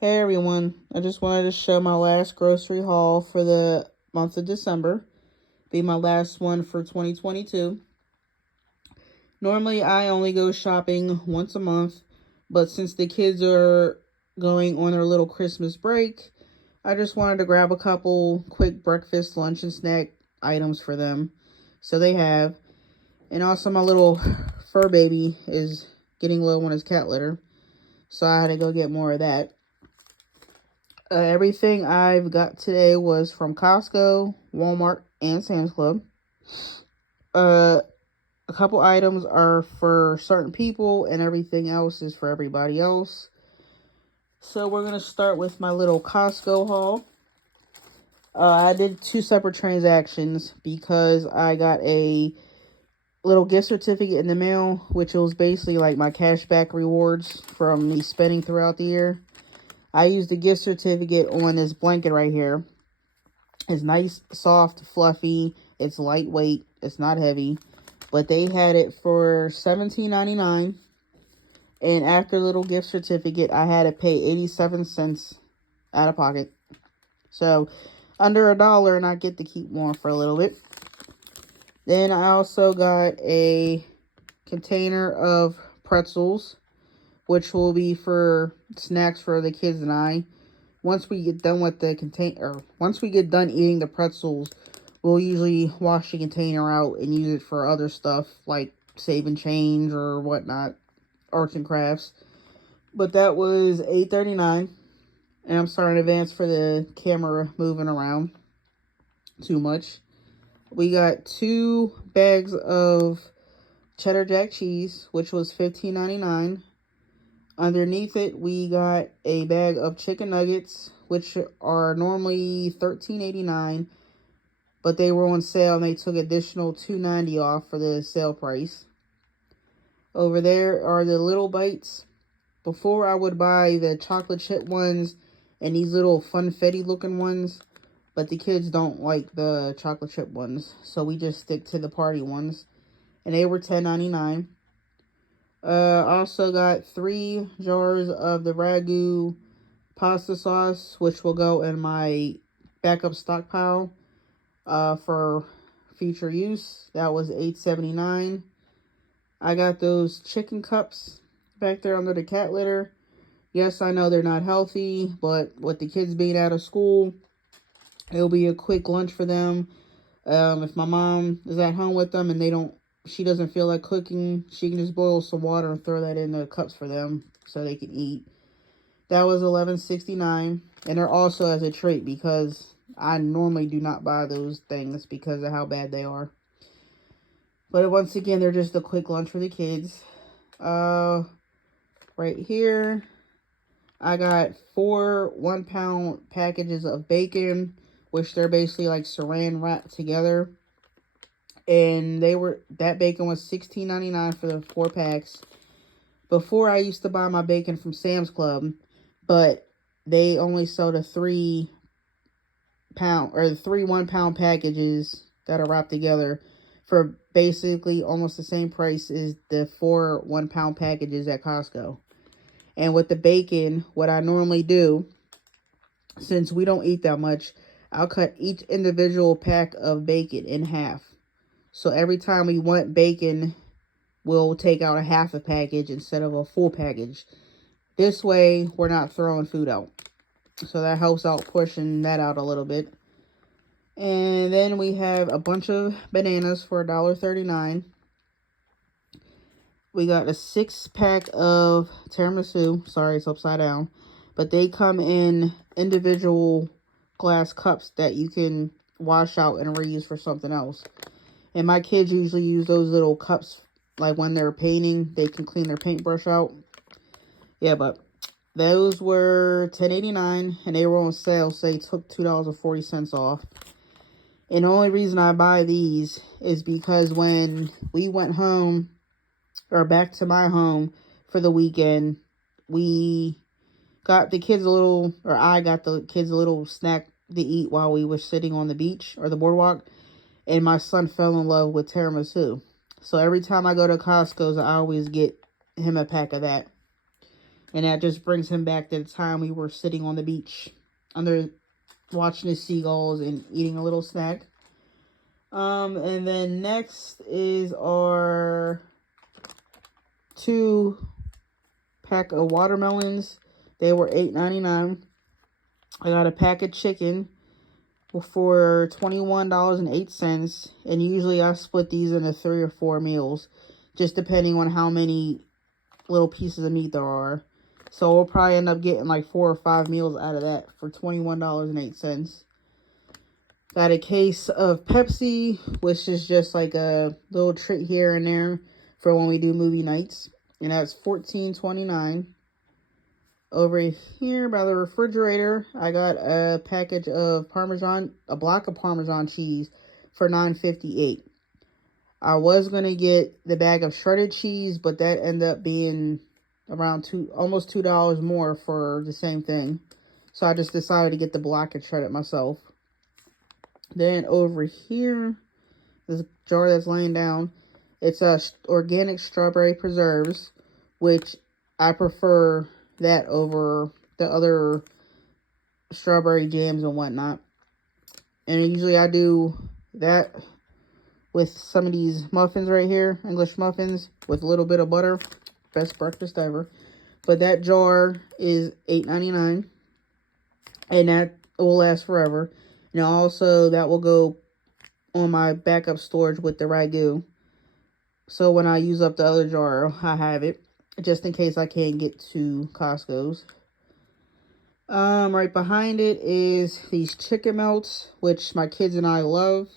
Hey everyone, I just wanted to show my last grocery haul for the month of December. Be my last one for 2022. Normally I only go shopping once a month, but since the kids are going on their little Christmas break, I just wanted to grab a couple quick breakfast, lunch, and snack items for them. So they have. And also my little fur baby is getting low on his cat litter, so I had to go get more of that. Everything I've got today was from Costco, Walmart, and Sam's Club. Uh, a couple items are for certain people, and everything else is for everybody else. So we're gonna start with my little Costco haul. I did two separate transactions because I got a little gift certificate in the mail, which was basically like my cashback rewards from me spending throughout the year. I used the gift certificate on this blanket right here. It's nice, soft, fluffy. It's lightweight. It's not heavy. But they had it for $17.99. And after little gift certificate, I had to pay 87 cents out of pocket. So under $1, and I get to keep more for a little bit. Then I also got a container of pretzels, which will be for snacks for the kids and I. Once we get done with the container, once we get done eating the pretzels, we'll usually wash the container out and use it for other stuff like save and change or whatnot, arts and crafts. But that was $8.39, and I'm sorry in advance for the camera moving around too much. We got 2 bags of cheddar jack cheese, which was $15.99. Underneath it, we got a bag of chicken nuggets, which are normally $13.89, but they were on sale and they took additional $2.90 off for the sale price. Over there are the little bites. Before I would buy the chocolate chip ones and these little funfetti looking ones, but the kids don't like the chocolate chip ones, so we just stick to the party ones, and they were $10.99. Also got 3 jars of the Ragu pasta sauce, which will go in my backup stockpile for future use. That was $8.79. I got those chicken cups back there under the cat litter. Yes, I know they're not healthy, but with the kids being out of school, it'll be a quick lunch for them. If my mom is at home with them and she doesn't feel like cooking, she can just boil some water and throw that in the cups for them so they can eat. That was $11.69, and they're also as a treat because I normally do not buy those things because of how bad they are. But once again, they're just a quick lunch for the kids. Right here, I got 4 1-pound packages of bacon, which they're basically like saran wrapped together. And that bacon was $16.99 for the 4 packs. Before, I used to buy my bacon from Sam's Club, but they only sold the 3 1-pound packages that are wrapped together for basically almost the same price as the 4 1-pound packages at Costco. And with the bacon, what I normally do, since we don't eat that much, I'll cut each individual pack of bacon in half. So every time we want bacon, we'll take out a half a package instead of a full package. This way, we're not throwing food out. So that helps out pushing that out a little bit. And then we have a bunch of bananas for $1.39. We got a 6-pack of tiramisu. Sorry, it's upside down. But they come in individual glass cups that you can wash out and reuse for something else. And my kids usually use those little cups, like when they're painting, they can clean their paintbrush out. Yeah, but those were $10.89, and they were on sale, so they took $2.40 off. And the only reason I buy these is because when we went home, or back to my home for the weekend, I got the kids a little snack to eat while we were sitting on the beach or the boardwalk, and my son fell in love with tiramisu. So every time I go to Costco's, I always get him a pack of that. And that just brings him back to the time we were sitting on the beach under watching the seagulls and eating a little snack. And then next is our 2-pack of watermelons. They were $8.99. I got a pack of chicken for $21.08. And usually I split these into 3 or 4 meals, just depending on how many little pieces of meat there are. So we'll probably end up getting like 4 or 5 meals out of that for $21.08. Got a case of Pepsi, which is just like a little treat here and there for when we do movie nights. And that's $14.29. Over here by the refrigerator, I got a package of a block of Parmesan cheese for $9.58. I was going to get the bag of shredded cheese, but that ended up being around almost $2 more for the same thing. So I just decided to get the block and shred it myself. Then over here, this jar that's laying down, it's organic strawberry preserves, which I prefer that over the other strawberry jams and whatnot. And usually I do that with some of these muffins right here, English muffins with a little bit of butter. Best breakfast ever. But that jar is $8.99, and that will last forever. And also, that will go on my backup storage with the ragu. So when I use up the other jar, I have it, just in case I can't get to Costco's. Right behind it is these chicken melts, which my kids and I love.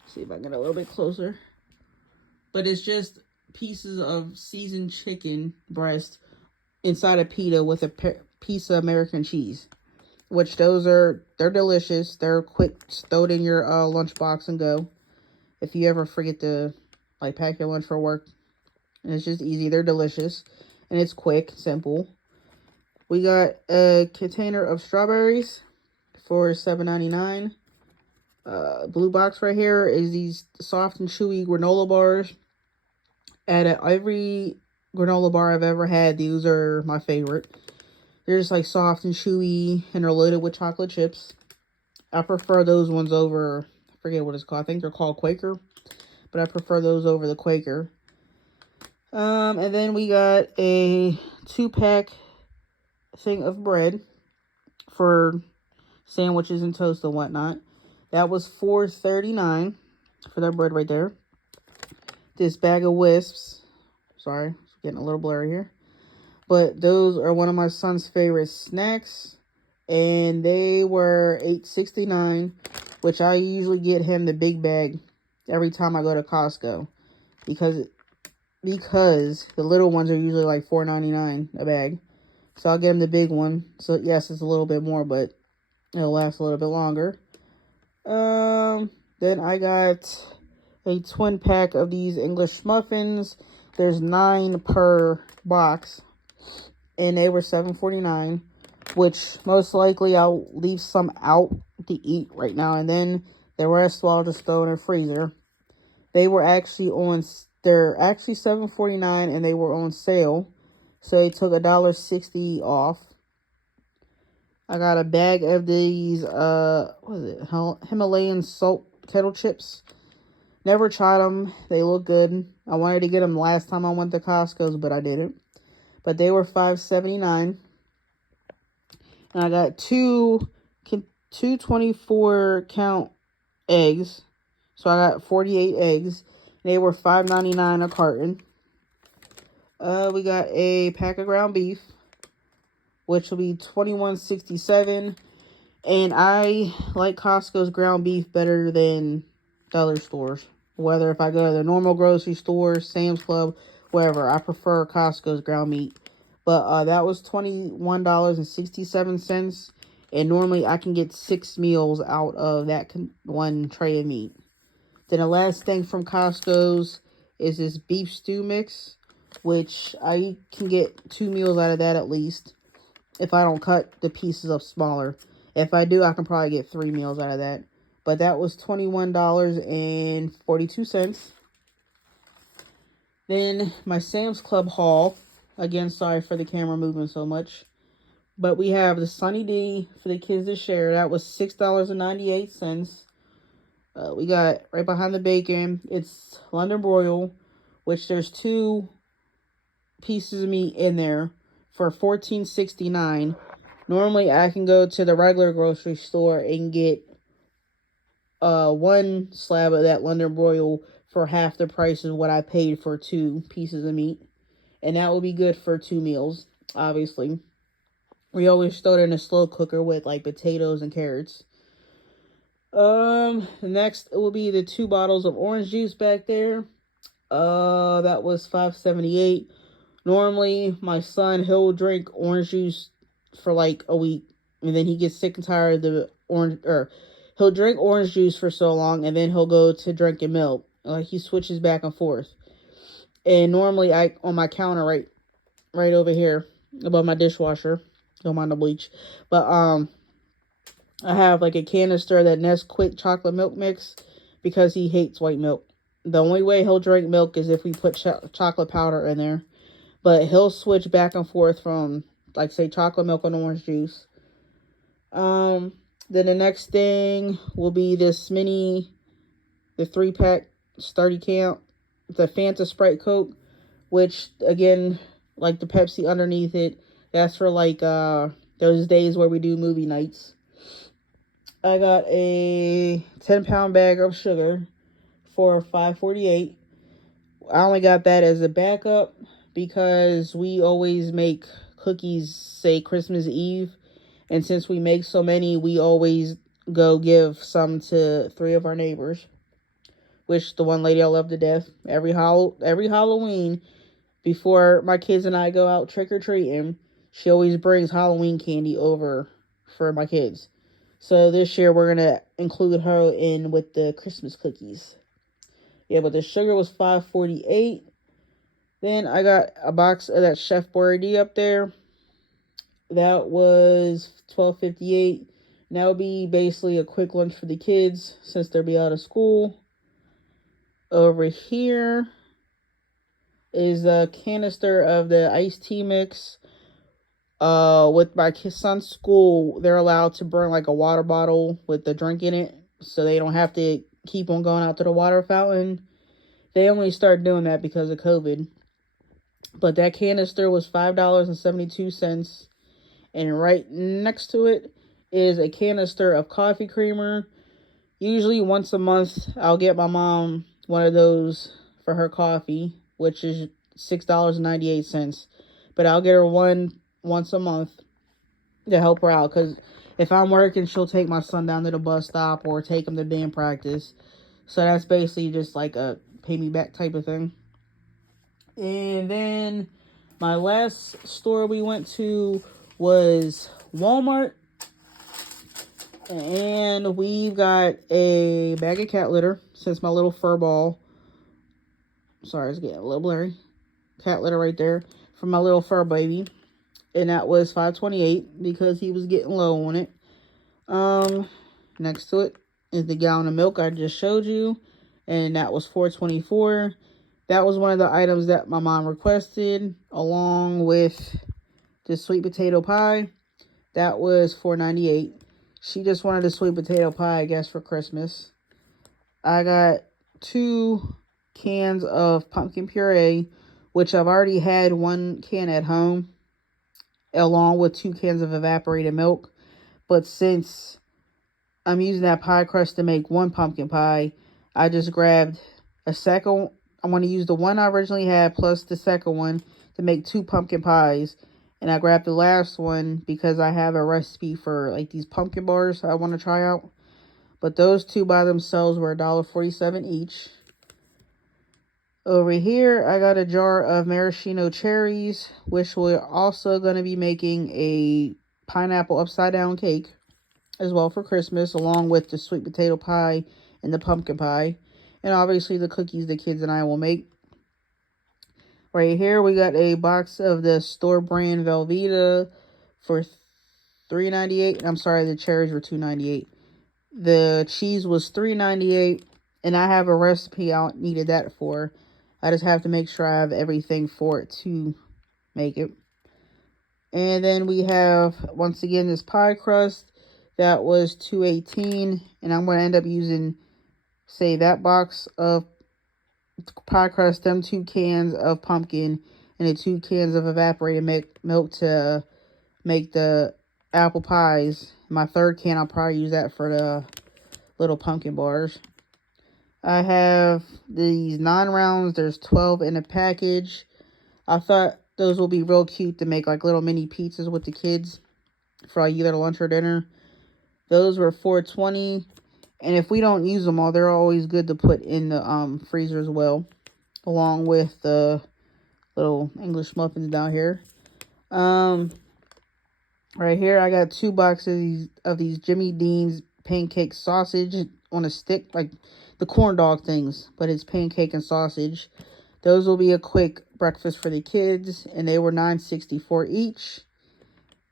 Let's see if I can get a little bit closer. But it's just pieces of seasoned chicken breast inside a pita with a piece of American cheese. Which they're delicious. They're quick, throw it in your lunchbox and go. If you ever forget to like pack your lunch for work. And it's just easy. They're delicious. And it's quick, simple. We got a container of strawberries for $7.99. Blue box right here is these soft and chewy granola bars. At every granola bar I've ever had, these are my favorite. They're just like soft and chewy and are loaded with chocolate chips. I prefer those ones over, I forget what it's called. I think they're called Quaker. But I prefer those over the Quaker. And then we got a 2-pack thing of bread for sandwiches and toast and whatnot. That was $4.39 for that bread right there. This bag of Wisps. Sorry, it's getting a little blurry here. But those are one of my son's favorite snacks. And they were $8.69, which I usually get him the big bag every time I go to Costco. Because the little ones are usually like $4.99 a bag. So I'll get him the big one. So yes, it's a little bit more, but it'll last a little bit longer. Then I got a twin pack of these English muffins. There's 9 per box. And they were $7.49, which most likely I'll leave some out to eat right now. And then the rest I'll just throw in the freezer. They're actually $7.49 and they were on sale. So they took $1.60 off. I got a bag of these, Himalayan salt kettle chips. Never tried them. They look good. I wanted to get them last time I went to Costco's, but I didn't. But they were $5.79. And I got two 24-count eggs. So I got 48 eggs. They were $5.99 a carton. We got a pack of ground beef, which will be $21.67. And I like Costco's ground beef better than the other stores. Whether if I go to the normal grocery store, Sam's Club, wherever, I prefer Costco's ground meat. But that was $21.67. And normally I can get 6 meals out of that one tray of meat. Then the last thing from Costco's is this beef stew mix, which I can get 2 meals out of that at least, if I don't cut the pieces up smaller. If I do, I can probably get 3 meals out of that. But that was $21.42. Then my Sam's Club haul Again, sorry for the camera moving so much. But we have the Sunny D for the kids to share. That was $6.98. We got right behind the bacon. It's London broil, which there's 2 pieces of meat in there for $14.69. Normally, I can go to the regular grocery store and get 1 slab of that London broil for half the price of what I paid for 2 pieces of meat. And that will be good for 2 meals, obviously. We always throw it in a slow cooker with like potatoes and carrots. Next will be the 2 bottles of orange juice back there. That was $5.78. Normally, my son, he'll drink orange juice for like a week, and then he gets sick and tired of the orange, or he'll drink orange juice for so long, and then he'll go to drinking milk. Like, he switches back and forth. And normally, on my counter right over here above my dishwasher, don't mind the bleach, but I have like a canister of that Nesquik chocolate milk mix because he hates white milk. The only way he'll drink milk is if we put chocolate powder in there. But he'll switch back and forth from, like, say, chocolate milk and orange juice. Then the next thing will be this the 3-pack sturdy count, the Fanta Sprite Coke, which, again, like the Pepsi underneath it, that's for, like, those days where we do movie nights. I got a 10-pound bag of sugar for $5.48. I only got that as a backup because we always make cookies, say, Christmas Eve. And since we make so many, we always go give some to 3 of our neighbors. Which the one lady I love to death. Every Halloween, before my kids and I go out trick-or-treating, she always brings Halloween candy over for my kids. So this year we're going to include her in with the Christmas cookies. Yeah, but the sugar was $5.48. Then I got a box of that Chef Boyardee up there. That was $12.58. And that would be basically a quick lunch for the kids since they'll be out of school. Over here is a canister of the iced tea mix. With my son's school, they're allowed to bring like a water bottle with the drink in it, so they don't have to keep on going out to the water fountain. They only started doing that because of COVID. But that canister was $5.72. And right next to it is a canister of coffee creamer. Usually once a month, I'll get my mom one of those for her coffee, which is $6.98. But I'll get her one once a month to help her out. Because if I'm working, she'll take my son down to the bus stop or take him to band practice. So that's basically just like a pay me back type of thing. And then my last store we went to was Walmart. And we've got a bag of cat litter since my little fur ball. Sorry, it's getting a little blurry. Cat litter right there for my little fur baby. And that was $5.28 because he was getting low on it. Next to it is the gallon of milk I just showed you. And that was $4.24. That was one of the items that my mom requested, along with the sweet potato pie. That was $4.98. She just wanted a sweet potato pie, I guess, for Christmas. I got 2 cans of pumpkin puree, which I've already had 1 can at home, along with 2 cans of evaporated milk. But since I'm using that pie crust to make 1 pumpkin pie, I just grabbed a second. I want to use the one I originally had plus the second one to make 2 pumpkin pies. And I grabbed the last one because I have a recipe for like these pumpkin bars I want to try out. But those 2 by themselves were $1.47 each. Over here, I got a jar of maraschino cherries, which we're also going to be making a pineapple upside down cake as well for Christmas, along with the sweet potato pie and the pumpkin pie. And obviously the cookies the kids and I will make. Right here, we got a box of the store brand Velveeta for $3.98. I'm sorry, the cherries were $2.98. The cheese was $3.98, and I have a recipe I needed that for. I just have to make sure I have everything for it to make it. And then we have, once again, this pie crust. That was $2.18. And I'm going to end up using, say, that box of pie crust, them 2 cans of pumpkin, and the 2 cans of evaporated milk to make the apple pies. My 3rd can, I'll probably use that for the little pumpkin bars. I have these 9 rounds. There's 12 in a package. I thought those will be real cute to make like little mini pizzas with the kids for like either lunch or dinner. Those were $4.20. And if we don't use them all, they're always good to put in the freezer as well, along with the little English muffins down here. Right here, I got 2 boxes of these Jimmy Dean's pancake sausage on a stick, like the corn dog things, but it's pancake and sausage. Those will be a quick breakfast for the kids, and they were $9.64 each.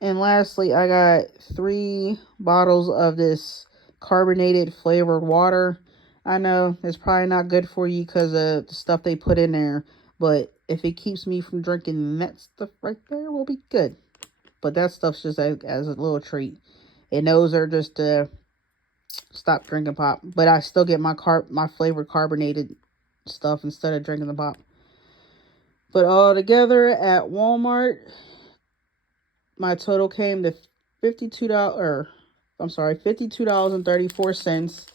And lastly, I got 3 bottles of this carbonated flavored water. I know it's probably not good for you because of the stuff they put in there, but if it keeps me from drinking that stuff right there, we'll be good. But that stuff's just as a little treat. And those are just to stop drinking pop. But I still get my flavored carbonated stuff instead of drinking the pop. But all together at Walmart, my total came to $52.34.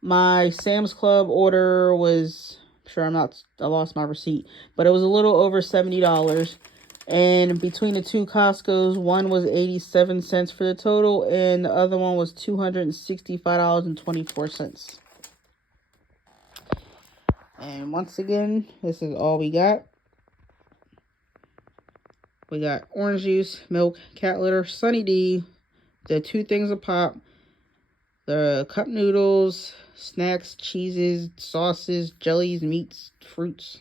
My Sam's Club order was, I lost my receipt, but it was a little over $70. And between the 2 Costco's, one was 87 cents for the total, and the other one was $265.24. And once again, this is all we got. We got orange juice, milk, cat litter, Sunny D, the 2 things of pop, the cup noodles, snacks, cheeses, sauces, jellies, meats, fruits.